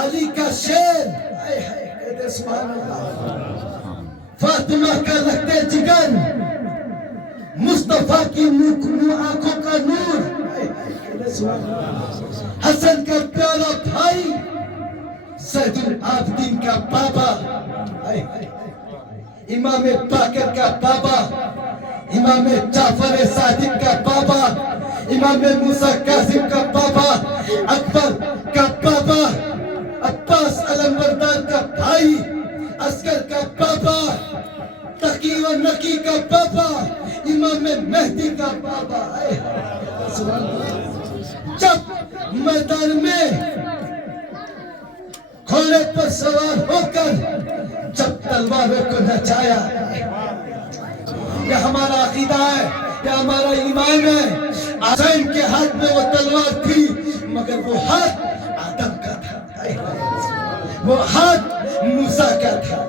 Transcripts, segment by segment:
علی کا شیر، کہتے سبحان اللہ، فاطمہ کا لگتے جگر، مصطفیٰ کی آنکھوں کا نور، حسن کا پیارا بھائی، زید العابدین کا بابا، امام باقر کا بابا، امام جعفر صادق کا بابا، امام موسیٰ کاظم کا بابا، اکبر کا بابا، عباس علمبردار کا بھائی، عسکر کا بابا، تقی و نقی کا بابا، امام مہدی کا بابا۔ جب میدان میں گھوڑے پر سوار ہو کر جب تلواروں کو نچایا، یہ ہمارا عقیدہ ہے، یہ ہمارا ایمان ہے۔ حسین کے ہاتھ میں وہ تلوار تھی، مگر وہ ہاتھ آدم کا تھا، وہ ہاتھ موسیٰ کا تھا،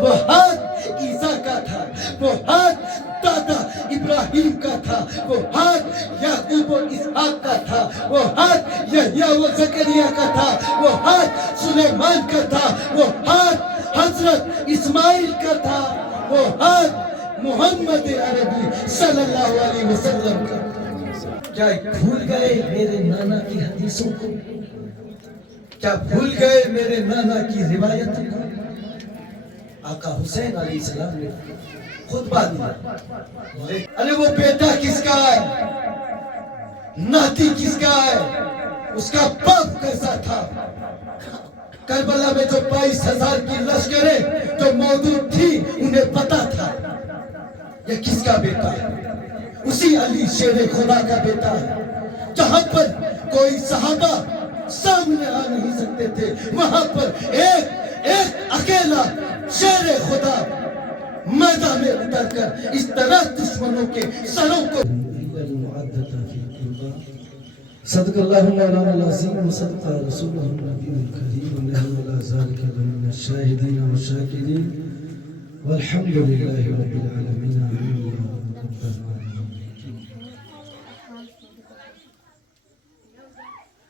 وہ ہاتھ عیسیٰ کا تھا، وہ ہاتھ دادا ابراہیم کا تھا، وہ ہاتھ یعقوب و اسحاق کا تھا، وہ ہاتھ یحییٰ و زکریا کا تھا، وہ ہاتھ سلیمان کا تھا، وہ ہاتھ حضرت اسماعیل کا تھا، وہ ہاتھ محمد عربی صلی اللہ علیہ وسلم کا۔ کیا بھول گئے میرے نانا کی حدیثوں کو؟ کیا بھول گئے میرے نانا کی روایتوں کو؟ آقا حسین علیہ السلام نے خطبہ دیا، ارے وہ بیٹا کس کا ہے، ناتی کس کا ہے، اس کا باپ کیسا تھا؟ کربلا میں جو 22,000 کی لشکریں جو موجود تھی انہیں پتا تھا یہ کس کا بیٹا ہے، اسی علی شیر خدا کا بیٹا ہے۔ جہاں پر کوئی صحابہ سامنے آ نہیں سکتے تھے، وہاں پر ایک اکیلا شیر خدا میدان میں اتر کر اس طرح دشمنوں کے سروں کو۔ صدق اللہ مولانا العظیم و صدق رسولہ النبی الکریم ونحن علی ذلک لمن الشاہدین والشاکرین والحمد للہ رب العالمین آمین یا رب العالمین۔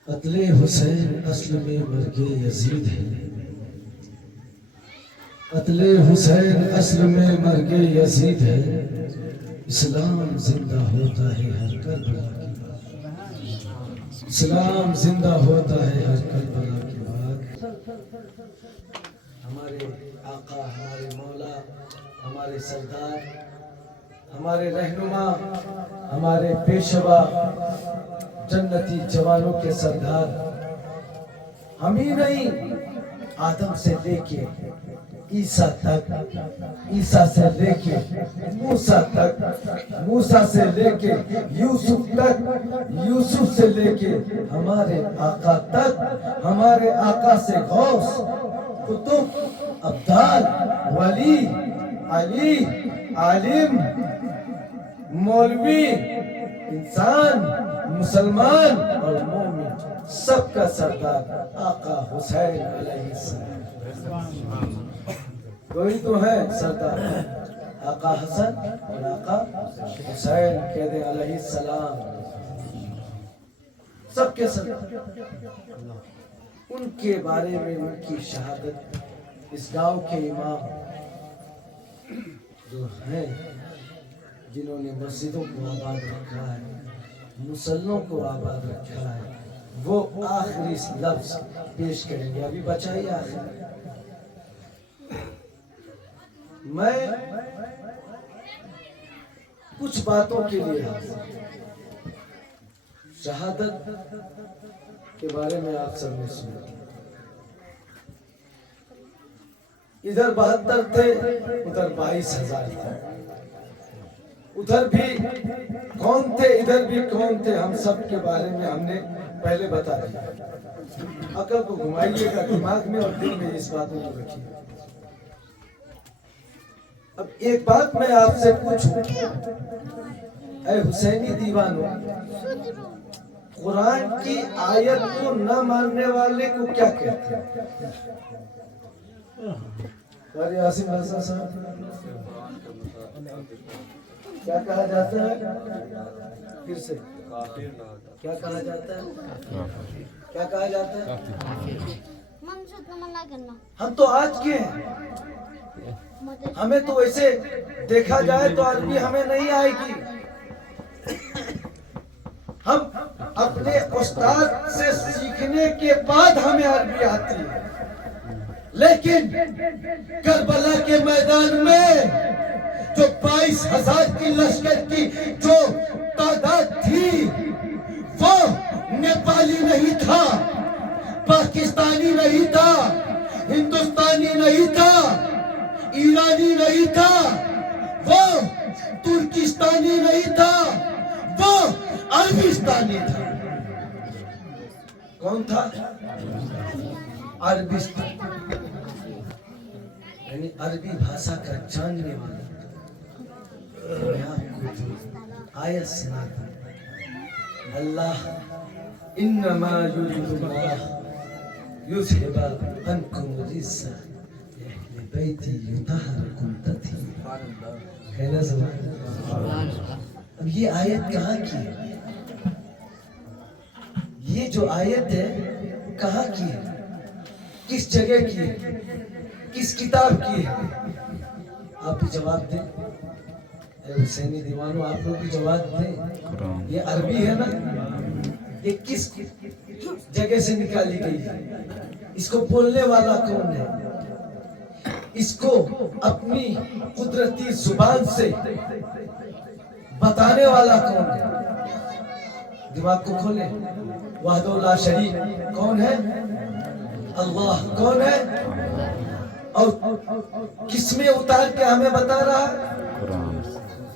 قتل حسین اصل میں مرگ یزید ہے، قتل حسین اصل میں مرگ یزید ہے، اسلام زندہ ہوتا ہے ہر کربلا کے بعد، اسلام زندہ ہوتا ہے ہر کربلا کے بعد۔ ہمارے آقا، ہمارے مولا، ہمارے سردار، ہمارے رہنما، ہمارے پیشوا، جنتی جوانوں کے سردار، ہم ہی نہیں، آدم سے لے کے عیسیٰ تک، عیسیٰ سے لے کے موسیٰ تک، موسیٰ سے لے کے یوسف تک، یوسف سے لے کے ہمارے آقا تک، ہمارے آقا سے غوث، قطب، ابدال، ولی، علی، عالم، مولوی، انسان، مسلمان اور مومن، سب کا سردار آقا حسین علیہ السلام۔ کوئی تو ہے سردار، آقا حسن اور آقا حسین کہہ دیں علیہ السلام، سب کے سردار۔ ان کے بارے میں ان کی شہادت، اس گاؤں کے امام جو ہیں جنہوں نے مسجدوں کو آباد رکھا ہے، مسلوں کو آباد رکھا ہے، وہ آخری لفظ پیش کریں گے۔ ابھی بچائیے آخر میں کچھ باتوں کے لیے شہادت کے بارے میں آپ سب نے سنا۔ ادھر 72 تھے، ادھر 22,000 تھے، ادھر بھی کون تھے ادھر بھی کون تھے، ہم سب کے بارے میں ہم نے پہلے بتا دیا۔ عقل کو گھمائیے گا دماغ میں اور دل میں اس باتوں کو رکھیے۔ اب ایک بات میں آپ سے پوچھوں، اے حسینی دیوانوں، قرآن کی آیت کو نہ ماننے والے کو کیا کہتے ہیں؟ قاری عاصم رضا صاحب، کیا کہا جاتا ہے؟ پھر سے کیا کہا جاتا ہے؟ کیا کہا جاتا ہے؟ ہم تو آج کے ہیں. ہمیں تو ویسے دیکھا جائے تو عربی ہمیں نہیں آئے گی. ہم اپنے استاد سے سیکھنے کے بعد ہمیں عربی آتی ہے. لیکن کربلا کے میدان میں جو 22,000 کی لشکر کی جو تعداد تھی وہ نیپالی نہیں تھا, پاکستانی نہیں تھا, ہندوستانی نہیں تھا, ایرانی نہیں تھا, وہ ترکستانی نہیں تھا, وہ عربستانی تھا. کون تھا؟ عربستان, یعنی عربی بھاشا کا جاننے والا. میں آپ کو جو آیت سناتا ہوں, اللہ انما یرید اللہ یذهب عنکم الرجس اہل بیتی یطہرکم تطہیرا. ہے نا زبان؟ اب یہ آیت کہاں کی ہے؟ یہ جو آیت ہے کہاں کی ہے؟ کس جگہ کی ہے؟ کس کتاب کی ہے؟ آپ بھی جواب دیں. اے حسینی دیوانوں, آپ لوگ بھی جواب دیں. یہ عربی ہے نا, یہ کس جگہ سے نکالی گئی ہے؟ اس کو بولنے والا کون ہے؟ اس کو اپنی قدرتی زبان سے بتانے والا کون ہے؟ دماغ کو کھولیں. وحدہ لا شریک کون ہے؟ اللہ. کون ہے؟ اور کس میں اتار کے ہمیں بتا رہا ہے؟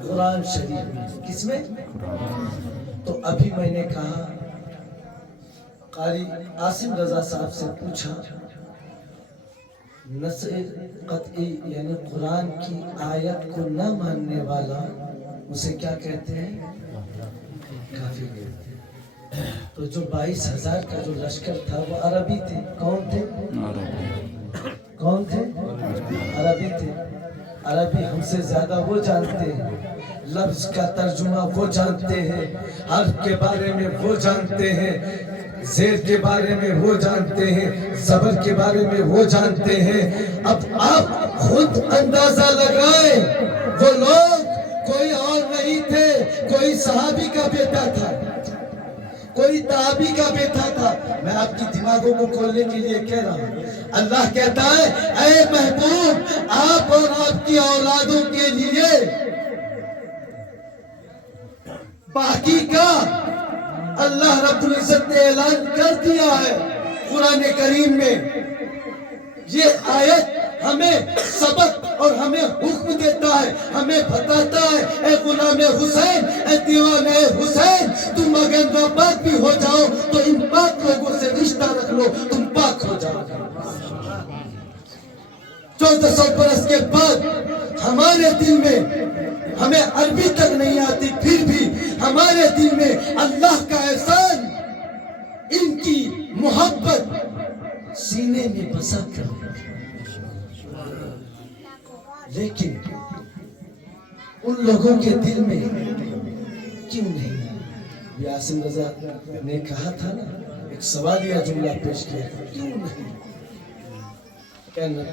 قرآن شریف میں. کس میں؟ تو ابھی میں نے کہا, قاری عاصم رضا صاحب سے پوچھا, نص قطعی یعنی قرآن کی آیت کو نہ ماننے والا اسے کیا کہتے ہیں؟ کافر کہتے ہیں. تو جو 22,000 کا جو لشکر تھا وہ عربی تھے. کون تھے؟ کون تھے؟ عربی تھے. عربی ہم سے زیادہ وہ جانتے ہیں, لفظ کا ترجمہ وہ جانتے ہیں, حرف کے بارے میں وہ جانتے ہیں, زیر کے بارے میں وہ جانتے ہیں, زبر کے بارے میں وہ جانتے ہیں. اب آپ خود اندازہ لگائیں, وہ لوگ کوئی اور نہیں تھے, کوئی صحابی کا بیٹا تھا, کوئی تابعی کا بیٹا تھا. میں آپ کی دماغوں کو کھولنے کے لیے کہہ رہا ہوں. اللہ کہتا ہے اے محبوب, آپ اور آپ کی اولادوں کے لیے باقی کا اللہ رب العزت نے اعلان کر دیا ہے قرآن کریم میں. یہ آیت ہمیں سبق اور ہمیں حکم دیتا ہے, ہمیں بتاتا ہے اے غلام حسین, اے دیوانے حسین, تم اگر ناپاک بھی ہو جاؤ تو ان پاک لوگوں سے رشتہ رکھ لو, تم پاک ہو جاؤ. 1400 برس کے بعد ہمارے دل میں, ہمیں عربی تک نہیں آتی, پھر بھی ہمارے دل میں اللہ کا احسان, ان کی محبت سینے میں بسا کر. لیکن ان لوگوں کے دل میں کیوں نہیں؟ عاصم رضا نے کہا تھا نا, ایک سوالیہ جملہ پیش کیا تھا, کیوں نہیں؟ کہنا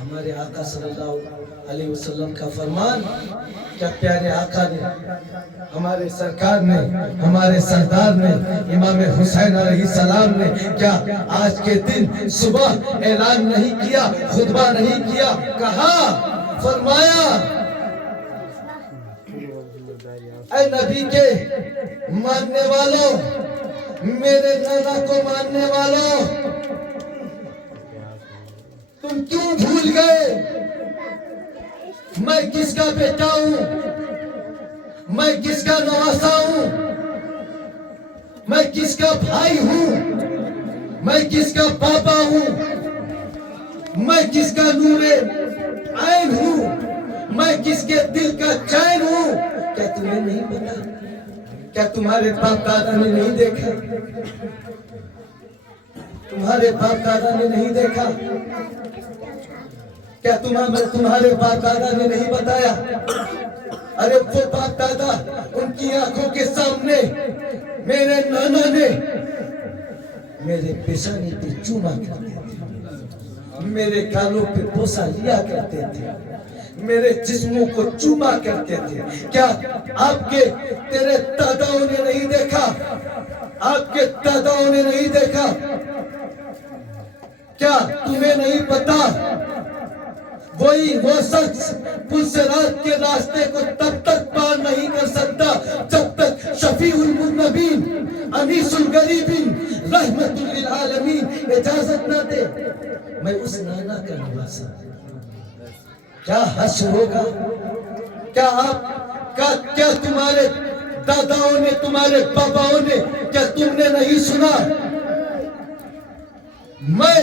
ہمارے آقا صلی اللہ علیہ وسلم کا فرمان, کیا پیارے آقا نے, ہمارے سرکار نے, ہمارے سردار نے, امام حسین علیہ السلام نے کیا آج کے دن صبح اعلان نہیں کیا, خطبہ نہیں کیا, کہا, فرمایا اے نبی کے ماننے والوں, میرے نانا کو ماننے والوں, تم کیوں بھول گئے میں کس کا بیٹا ہوں, میں کس کا نواسا ہوں, میں کس کا بھائی ہوں, میں کس کا پاپا ہوں, میں کس کا نور عین ہوں, میں کس کے دل کا چین ہوں. کیا تمہیں نہیں پتا؟ کیا تمہارے باپ دادا نے نہیں دیکھا؟ تمہارے باپ دادا نے نہیں دیکھا؟ کیا تمہارے باپ دادا نے نہیں بتایا؟ ارے وہ باپ دادا, ان کی آنکھوں کے سامنے میرے نانا نے میرے پیشانی پہ چوما کرتے تھے. میرے گالوں پہ بوسہ لیا کرتے تھے، میرے جسموں کو چوما کرتے تھے. کیا آپ کے تیرے داداؤں نے نہیں دیکھا؟ آپ کے داداؤں نے نہیں دیکھا؟ کیا تمہیں نہیں پتا؟ وہ شخص پلسرات کے راستے کو تب تک پار نہیں کر سکتا جب تک شفیع المذنبین، انیس الغریبین، رحمت للعالمین اجازت نہ دے. میں اس نانا کا نواسا. کیا حشر ہوگا؟ کیا تمہارے داداؤں نے، تمہارے باباؤں نے، کیا تم نے نہیں سنا؟ میں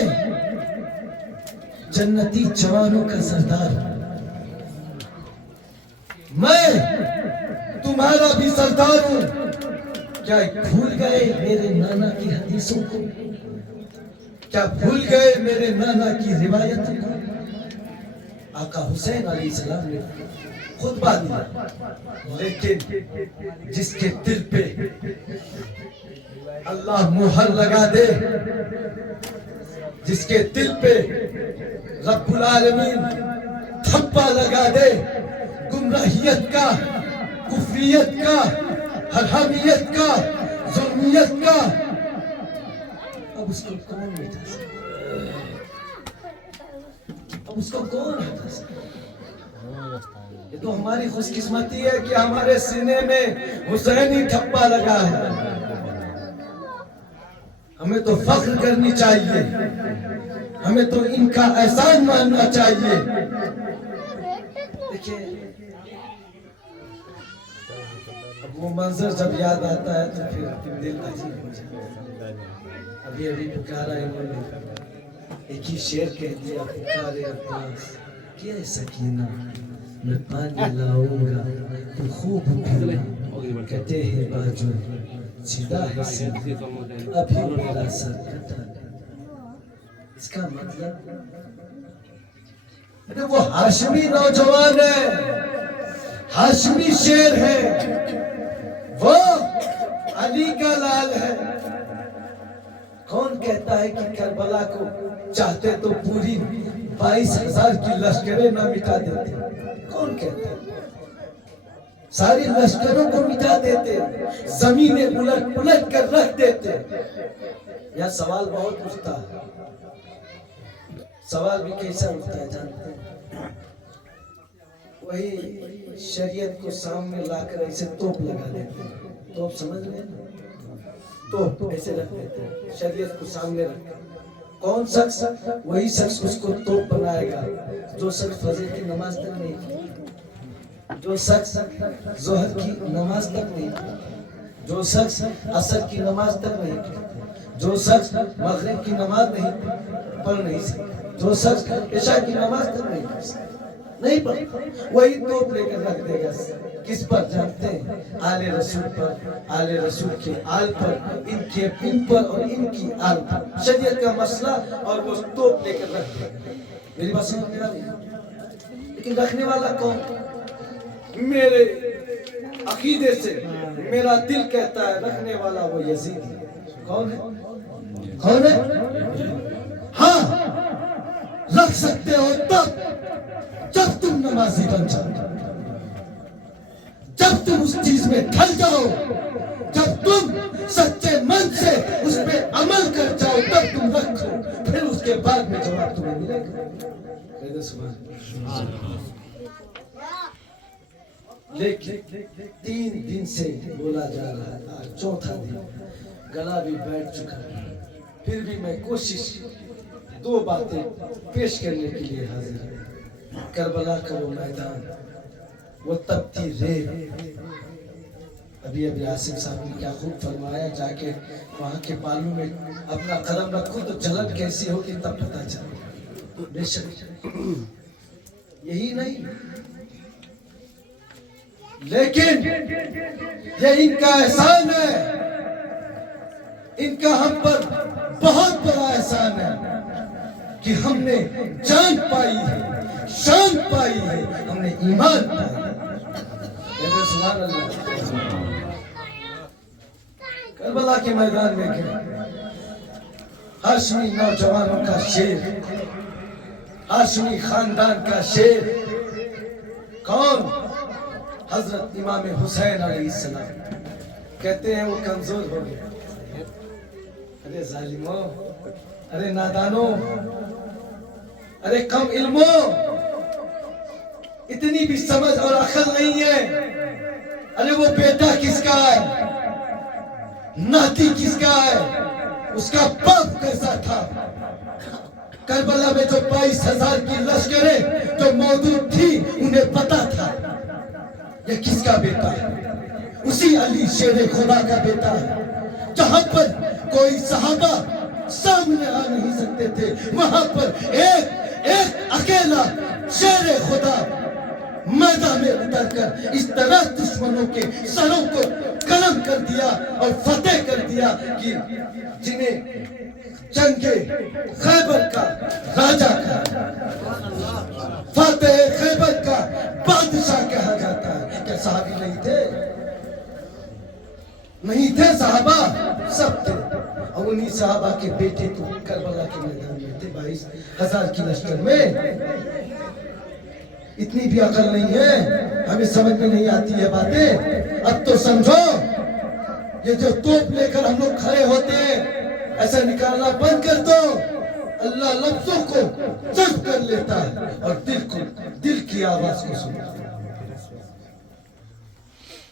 جنتی جوانوں کا سردار ہوں، میں تمہارا بھی سردار ہوں. کیا بھول گئے میرے نانا کی حدیثوں کو؟ کیا بھول گئے میرے نانا کی روایتوں کو؟ آقا حسین علیہ السلام نے خطبہ دیا، لیکن جس کے دل پہ اللہ مہر لگا دے، جس کے دل پہ رب العالمین تھپا لگا دے، گمراہیت کا، کفریت کا، حرامیت کا، ظلمیت کا، اب اس کو کون مٹا سکتا؟ اب اس کو کون ہٹا سکتا؟ یہ تو ہماری خوش قسمتی ہے کہ ہمارے سینے میں حسینی ٹھپا لگا ہے. ہمیں تو فخر کرنی چاہیے، ہمیں تو ان کا احسان ماننا چاہیے. دیکھیں اب وہ منظر جب یاد آتا ہے تو پھر دل عجیب ہو جاتا ہے. ابھی پکارا انہوں نے، ایک ہی شعر کہہ دیا، پکارے عباس کیا سکینہ، میں پانی لاؤں گا تو خوب پینا، کہتے ہیں باجو سیدھا ہے سیدھا، ابھی میرا سر کٹا. اس کا مطلب وہ ہاشمی نوجوان ہے، ہاشمی شیر ہے، وہ علی کا لال ہے. کون کہتا ہے کہ کربلا کو چاہتے تو پوری 22,000 کی لشکریں نہ مٹا دیتے؟ کون کہتا ہے؟ ساری لشکروں کو مٹا دیتے، زمینیں الٹ پلٹ کر رکھ دیتے. یہاں سوال بہت اٹھتا ہے. سوال بھی کیسا اٹھتا ہے جانتے ہیں؟ وہی شریعت کو سامنے لا کر ایسے توپ لگا دیتے ہیں. توپ سمجھ رہے ہیں؟ توپ ایسے رکھ دیتے ہیں، شریعت کو سامنے رکھ. کون شخص؟ وہی شخص اس کو توپ بنائے گا جو شخص فجر کی نماز تک نہیں پڑھے، جو شخص ظہر کی نماز تک نہیں پڑھے، جو شخص عصر کی نماز تک نہیں پڑھے، جو شخص مغرب کی نماز پڑھ نہیں سکتا، جو شخص عشاء کی نماز تک نہیں پڑھ سکتا، نہیں پڑھ، وہی توپ لے کر رکھ دے گا. کس پر جانتے ہیں؟ آل رسول پر، آل رسول کے آل پر، ان کے ان پر اور ان کی آل پر. شریعت کا مسئلہ اور وہ توپ لے کر رکھ دے گا. میری بات سمجھ میں آ رہی ہے؟ لیکن رکھنے والا کون؟ میرے عقیدے سے میرا دل کہتا ہے رکھنے والا وہ یزید ہے. کون ہے؟ کون ہے؟ ہاں رکھ سکتے ہو تب جب تم نمازی بن جاؤ، جب تم اس چیز میں ڈھل جاؤ، جب تم سچے من سے اس پہ عمل کر جاؤ، تب تم رکھو. پھر اس کے بعد میں جواب تمہیں ملے گا. لیکن 3 دن سے بولا جا رہا ہے، آج چوتھا دن، گلا بھی بیٹھ چکا ہے. پھر بھی میں کوشش 2 باتیں پیش کرنے کے لیے حاضر ہوں. کربلا کا وہ میدان، وہ تپتی ریت. ابھی آصف صاحب نے کیا خوب فرمایا، جا کے وہاں کے بالوں میں اپنا قدم رکھو تو جلن کیسی ہوگی تب پتہ چلے. بے شک یہی نہیں، لیکن یہ ان کا احسان ہے، ان کا ہم پر بہت بڑا احسان ہے کہ ہم نے جان پائی ہے، شان پائی ہے، ہم نے ایمان پایا. سبحان اللہ. کربلا کے میدان میں گئے، ہاشمی نوجوانوں کا شیر ہاشمی خاندان کا شیر کون؟ حضرت امام حسین علیہ السلام. کہتے ہیں وہ کمزور ہو گئے. ارے ظالموں، ارے نادانوں، ارے کم علموں، اتنی بھی سمجھ اور عقل نہیں ہے. ارے وہ بیٹا کس کا ہے؟ ناتی کس کا ہے؟ اس کا باپ کیسا تھا؟ کربلا میں جو 22,000 کی لشکریں جو موجود تھی انہیں پتا تھا یہ کس کا بیٹا ہے. اسی علی شیر خدا کا بیٹا ہے. جہاں پر کوئی صحابہ سامنے آ نہیں سکتے تھے وہاں پر ایک اکیلا شیر خدا میدان میں اتر کر اس طرح دشمنوں کے سروں کو قلم کر دیا اور فتح کر دیا کہ جنہیں جنگ خیبر کا راجہ کا فاتح خیبر کا بادشاہ کہا جاتا ہے. کیا صحابی نہیں تھے؟ نہیں تھے صحابہ؟ سب تھے. اور انہی صحابہ کے بیٹے تو کربلا کے میدان میں تھے 22,000 کی لشکر میں. اتنی بھی عقل نہیں ہے، ہمیں سمجھ میں نہیں آتی ہے باتیں. اب تو سمجھو یہ جو توپ لے کر ہم لوگ کھڑے ہوتے ہیں ایسا نکالنا بند کر دو. اللہ لفظوں کو جذب کر لیتا ہے اور دل کی آواز کو سنتا ہے.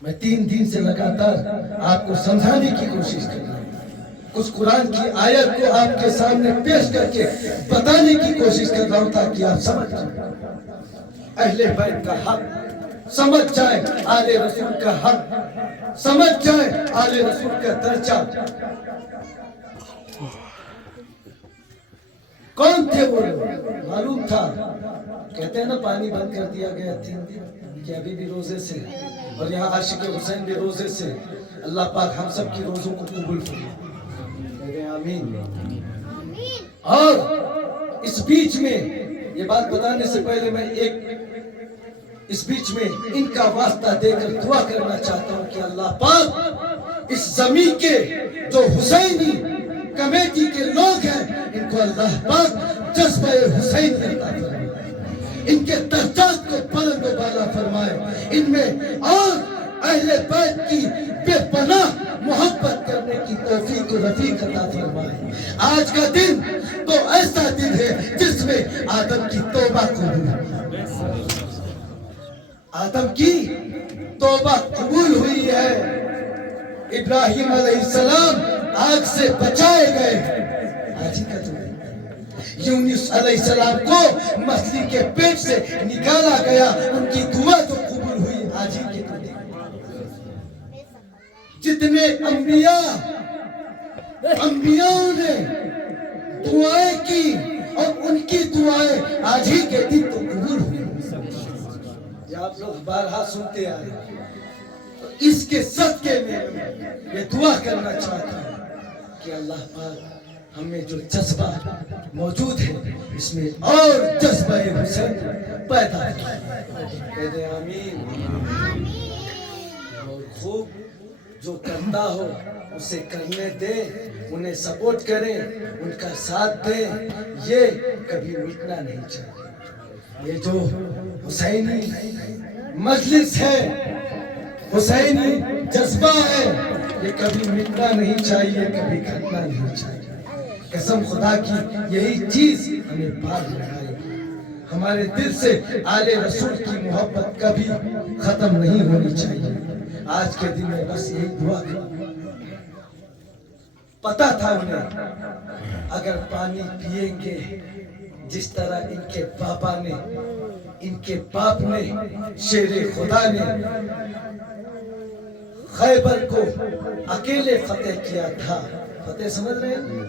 میں 3 دن سے لگاتار آپ کو سمجھانے کی کوشش کر رہا ہوں. اس قرآن کی آیت کو آپ کے سامنے پیش کر کے بتانے کی کوشش کر رہا ہوں تاکہ آپ سمجھ جائیں اہل بیت کا حق، سمجھ جائیں آل رسول کا حق، سمجھ جائیں آل رسول کا درجہ. کون تھے وہ لوگ؟ معلوم تھا. کہتے ہیں نا پانی بند کر دیا گیا 3 دن کہ ابھی بھی روزے سے، اور یہاں عاشق حسین بھی روزے سے. اللہ پاک ہم سب کی روزوں کو قبول فرمائے. آمین. اور اس بیچ میں یہ بات بتانے سے پہلے میں اس بیچ میں ان کا واسطہ دے کر دعا کرنا چاہتا ہوں کہ اللہ پاک اس زمین کے جو حسینی کمیٹی کے لوگ ہیں ان کو اللہ پاک جذبہ حسین عطا فرمائے، ان کے درجات کو بلند و بالا فرمائے، ان میں اور اہل بیت کی بے پناہ محبت کرنے کی توفیق و رفیق عطا فرمائے. آج کا دن تو ایسا دن ہے جس میں آدم کی توبہ قبول ہوئی. آدم کی توبہ قبول ہوئی ہے. ابراہیم علیہ السلام آگ سے بچائے گئے. آج ہی کا دن. یونس علیہ السلام کو مچھلی کے پیٹ سے نکالا گیا، ان کی دعا تو قبول ہوئی. آج ہی کے دن. جتنے انبیاء نے دعائیں کی اور ان کی دعائیں آج ہی کے دن تو قبول ہوئی. یہ آپ لوگ بارہا سنتے آ رہے ہیں. تو اس کے صدقے میں یہ دعا کرنا چاہتا ہوں کہ اللہ پاک ہم میں جو جذبہ موجود ہے اس میں اور جذبہ حسین پیدا کرے. آمین. اور خوب جو کرتا ہو اسے کرنے دے، انہیں سپورٹ کرے، ان کا ساتھ دے. یہ کبھی مٹنا نہیں چاہیے. یہ جو حسینی مجلس ہے، حسینی جذبہ ہے، یہ کبھی مٹنا نہیں چاہیے، کبھی گھٹنا نہیں چاہیے. قسم خدا کی یہی چیز ہمیں باہر لگائے گی. ہمارے دل سے آل رسول کی محبت کبھی ختم نہیں ہونی چاہیے. آج کے دن میں بس یہی دعا کروں. پتا تھا انہیں اگر پانی پیئیں گے جس طرح ان کے پاپا نے، ان کے باپ نے، شیر خدا نے خیبر کو اکیلے فتح کیا تھا. فتح سمجھ رہے ہیں؟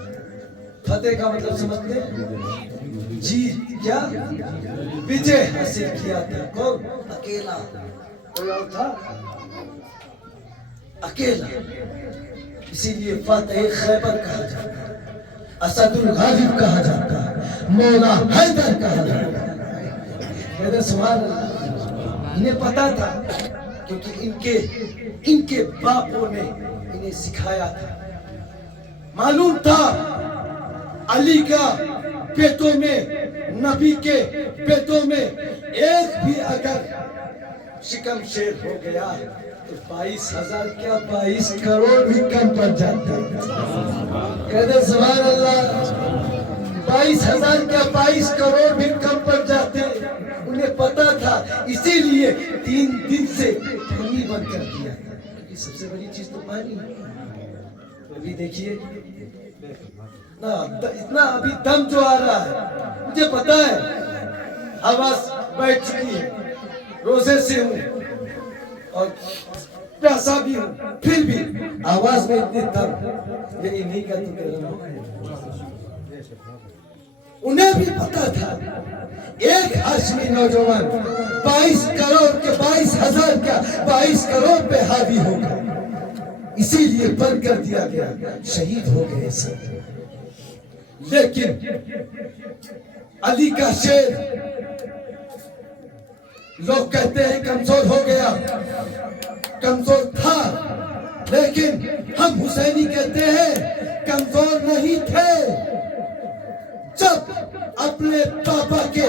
فتح کا مطلب سمجھتے ہیں؟ جیت. کیا وجے حاصل کیا تھا. کون؟ اکیلا. کوئی اور تھا؟ اکیلا. اسی لیے فاتح خیبر کہا جاتا ہے، اسد الغالب کہا جاتا ہے، مولا حیدر کہا جاتا ہے. سبحان اللہ. انہیں پتا تھا کیونکہ ان کے باپوں نے انہیں سکھایا تھا. معلوم تھا علی کا بیٹوں میں نبی کے بیٹوں میں ایک بھی اگر شکم شیر ہو گیا تو 22,000 کیا 22 کروڑ بھی کم پڑ جاتے کہتے سبحان اللہ 22,000 کیا 22 کروڑ بھی کم پڑ جاتے انہیں پتا تھا اسی لیے 3 دن سے پانی بند کر دیا کیونکہ سب سے بڑی چیز تو پانی ابھی دیکھیے اتنا ابھی دم جو آ رہا ہے مجھے پتا ہے آواز بیٹھ چکی ہے روزے سے ہوں اور پیاسا بھی ہوں پھر بھی آواز میں اتنی دم یہ نہیں کا تو کہہ رہا ہوں انہیں بھی پتا تھا ایک ہاشمی نوجوان 22 کروڑ کے 22,000 کا 22 کروڑ پہ حاوی ہوگا اسی لیے بند کر دیا گیا شہید ہو گئے سب لیکن علی کا شیر لوگ کہتے ہیں کمزور ہو گیا کمزور تھا لیکن ہم حسینی کہتے ہیں کمزور نہیں تھے جب اپنے پاپا کے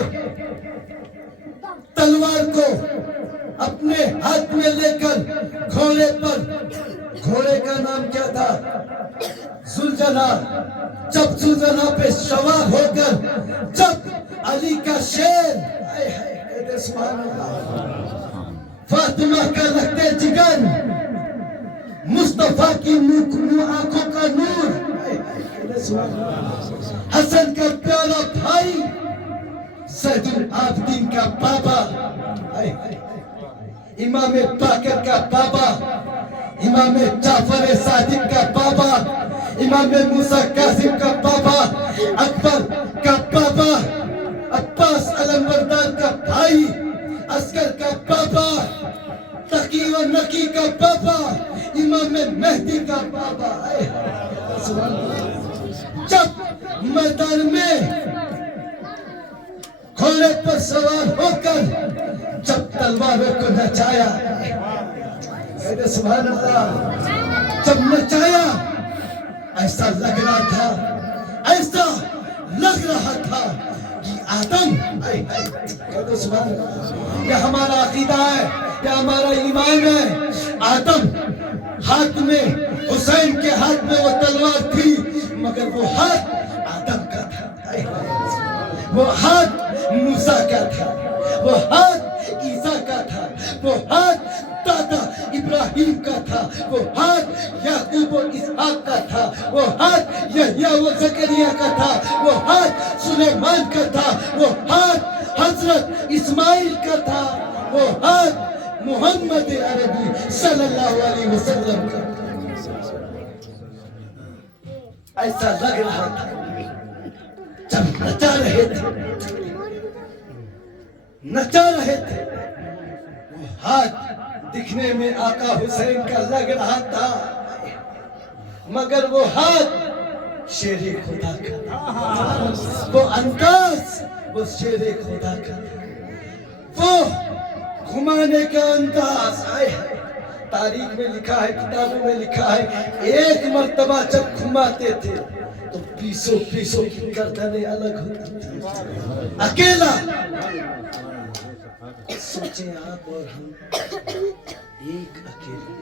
تلوار کو اپنے ہاتھ میں لے کر گھوڑے پر گھوڑے کا نام کیا تھا زلجنا جب زلجنا پہ سوار ہو کر جب علی کا شیر سبحان اللہ فاطمہ کا رکھتے جگر مصطفیٰ کی آنکھوں کا نور حسن کا پیارا بھائی زید العابدین کا بابا امام باقر کا بابا امام جعفر صادق کا بابا امام موسیٰ کاظم کا بابا اکبر کا بابا عباس علمبردار کا بھائی عسکر کا بابا تقی و نقی کا بابا امام مہدی کا بابا جب میدان میں گھوڑے پر سوار ہو کر جب تلواروں کو نچایا سبحان اللہ جب نچایا ایسا لگ رہا تھا کہ آدم یہ ہمارا عقیدہ ہے یہ ہمارا ایمان ہے آدم ہاتھ میں حسین کے ہاتھ میں وہ تلوار تھی مگر وہ ہاتھ آدم کا تھا وہ ہاتھ موسیٰ کا تھا وہ ہاتھ عیسیٰ کا تھا وہ ہاتھ دادا ابراہیم کا تھا وہ ہاتھ یعقوب و اسحاق کا تھا وہ ہاتھ یحییٰ و زکریا کا تھا وہ ہاتھ سلیمان کا تھا وہ ہاتھ حضرت اسماعیل کا تھا وہ ہاتھ محمد عربی صلی اللہ علیہ وسلم کا ایسا لگ رہا تھا جب نچا رہے تھے وہ ہاتھ دکھنے میں آقا حسین کا لگ رہا تھا مگر وہ ہاتھ شیر خدا کا تھا وہ انداز وہ شیر خدا کا تھا وہ گھمانے کا انداز تاریخ میں لکھا ہے کتابوں میں لکھا ہے ایک مرتبہ جب گھماتے تھے تو پیسوں کی گردنیں الگ ہوتی تھی اکیلا سوچیں آپ اور ہم ایک اکیلے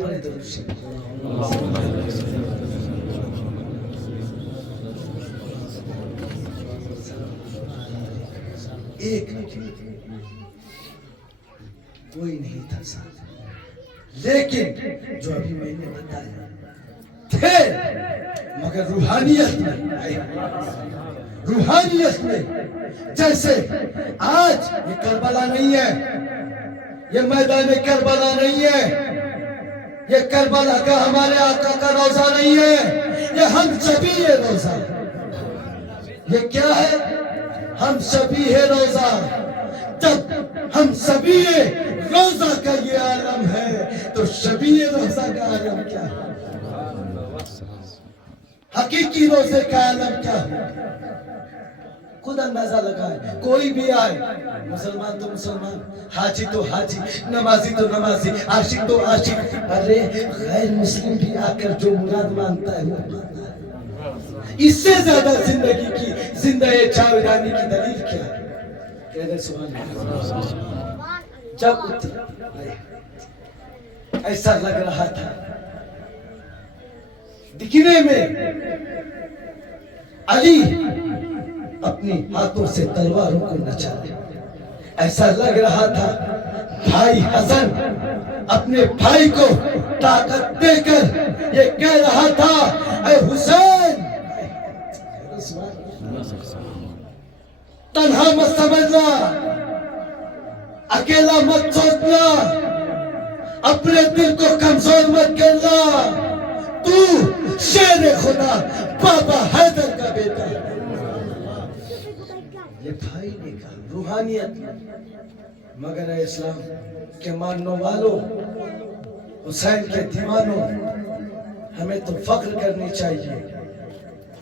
بڑے درود شریف ایک کوئی نہیں تھا ساتھ لیکن جو ابھی میں نے بتایا تھے مگر روحانیت میں جیسے آج یہ کربلا نہیں ہے یہ میدان کربلا نہیں ہے یہ کربلا کا ہمارے آقا کا روزہ نہیں ہے یہ ہم شبیہ روزہ یہ کیا ہے ہم شبیہ روزہ جب ہم شبیہ روزہ کا یہ عالم ہے تو شبیہ روزہ کا عالم کیا ہے حقیقی روزے کا عالم کیا ہے خود اندازہ لگائے، کوئی بھی آئے، مسلمان تو مسلمان، حاجی تو حاجی، نمازی تو نمازی، عاشق تو عاشق، ارے غیر مسلم بھی آ کر جو مراد مانگتا ہے وہ مانتا ہے۔ اس سے زیادہ زندگی کی، زندہ جاویدانی کی دلیل کیا ہے؟ کہہ دے سبحان اللہ۔ جب اترا ایسا لگ رہا تھا دکھنے میں علی اپنی ہاتھوں سے تلواروں کو نچا رہے، ایسا لگ رہا تھا بھائی حسن اپنے بھائی کو طاقت دے کر یہ کہہ رہا تھا اے حسین تنہا مت سمجھنا، اکیلا مت سوچنا، اپنے دل کو کمزور مت کرنا، تو شیر خدا بابا حیدر کا بیٹا ہے۔ یہ بھائی نے کہا روحانیت، مگر اے اسلام کے ماننے والوں، حسین کے دیوانوں، ہمیں تو فخر کرنی چاہیے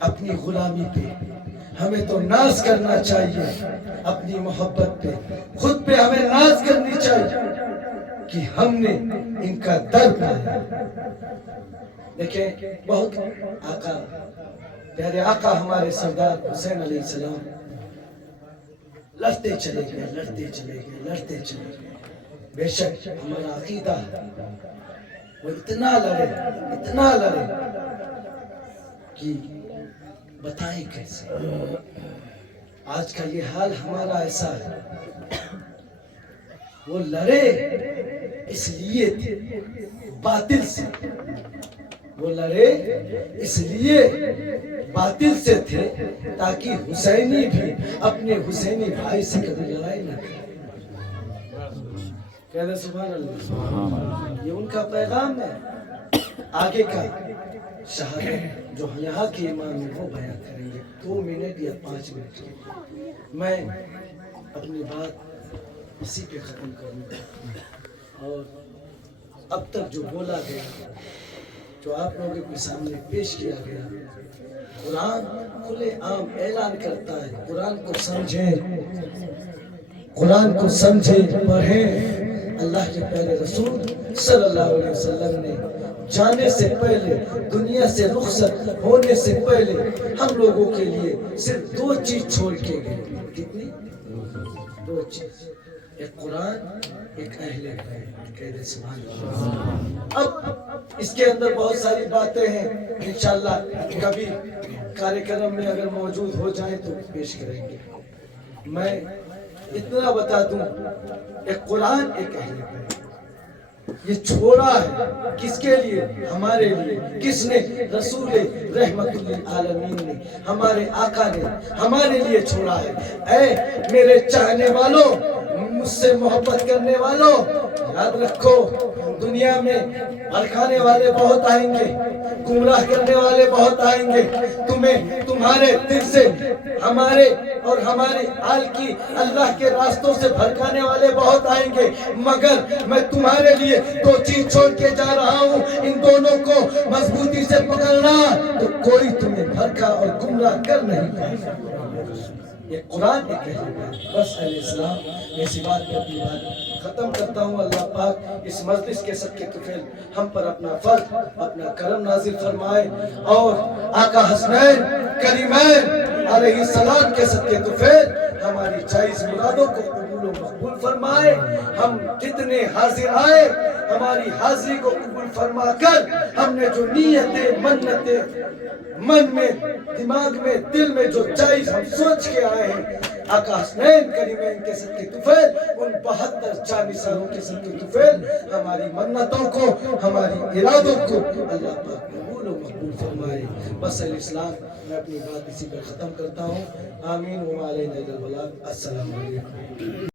اپنی غلامی پہ، ہمیں تو ناز کرنا چاہیے اپنی محبت پہ، خود پہ ہمیں ناز کرنی چاہیے کہ ہم نے ان کا درد پایا۔ دیکھیں بہت آقا، پیارے آقا ہمارے سردار حسین علیہ السلام لڑتے چلے گئے، لڑتے چلے گئے، لڑتے چلے گئے۔ بے شک ہمارا عقیدہ وہ اتنا لڑے کہ بتائیں کیسے۔ آج کا یہ حال ہمارا ایسا ہے، وہ لڑے اس لیے باطل سے، وہ لڑے اس لیے باطل سے تھے تاکہ حسینی بھی اپنے حسینی بھائی سے کبھی لڑائی نہ کرے۔ کہہ دے سبحان اللہ۔ یہ ان کا پیغام ہے۔ آگے کا شہادت جو یہاں کے امام ہیں وہ بیان کریں گے 2 منٹ یا 5 منٹ کے۔ میں اپنی بات اسی پہ ختم کروں گا، اور اب تک جو بولا گیا، جو آپ لوگوں کے سامنے پیش کیا گیا، قرآن کھلے عام اعلان کرتا ہے قرآن کو سمجھیں، قرآن کو سمجھیں، پڑھیں۔ اللہ کے پہلے رسول صلی اللہ علیہ وسلم نے جانے سے پہلے، دنیا سے رخصت ہونے سے پہلے ہم لوگوں کے لیے صرف 2 چیز چھوڑ کے گئے۔ کتنی؟ 2 چیز، ایک قرآن، ایک اہل بیت۔ کہہ دے سبحان اللہ۔ اب اس کے اندر بہت ساری باتیں ہیں، انشاءاللہ کبھی کارکرم میں اگر موجود ہو جائیں تو پیش کریں گے۔ میں اتنا بتا دوں، ایک قرآن، ایک اہل بیت، یہ چھوڑا ہے کس کے لیے؟ ہمارے لیے۔ کس نے؟ رسول رحمت للعالمین نے، ہمارے آقا نے ہمارے لیے چھوڑا ہے۔ اے میرے چاہنے والوں، مجھ سے محبت کرنے والوں، یاد رکھو دنیا میں بھڑکانے والے بہت آئیں گے، گمراہ کرنے والے بہت آئیں گے، تمہیں تمہارے دل سے ہمارے اور ہماری آل کی اللہ کے راستوں سے بھڑکانے والے بہت آئیں گے، مگر میں تمہارے لیے 2 چیز چھوڑ کے جا رہا ہوں، ان دونوں کو مضبوطی سے پکڑنا تو کوئی تمہیں بھڑکا اور گمراہ کر نہیں پائے گا۔ یہ قرآن ایک اہل بیت۔ بس علیہ السلام، میں اسی بات پہ اپنی بات ختم کرتا ہوں۔ اللہ پاک اس مجلس کے صدقے طفیل ہم پر اپنا فضل، اپنا کرم نازل فرمائے، اور آقا حسنین کریمین علیہ السلام کے صدقے طفیل ہماری جائز مرادوں کو قبول و مقبول فرمائے۔ ہم جتنے حاضر آئے ہماری حاضری کو قبول فرما کر، ہم نے جو نیتیں، منتیں من میں، دماغ میں، دل میں جو جائز ہم سوچ کے آئے ہیں، آقا حسنین کریمین کے صدقے طفیل، ان 72 جانثاروں کے صدقے طفیل ہماری منتوں کو، ہماری ارادوں کو اللہ پاک قبول و مقبول فرمائے۔ بس الاسلام، میں اپنی بات اسی پر ختم کرتا ہوں۔ آمین و علینا البلاغ۔ السلام علیکم۔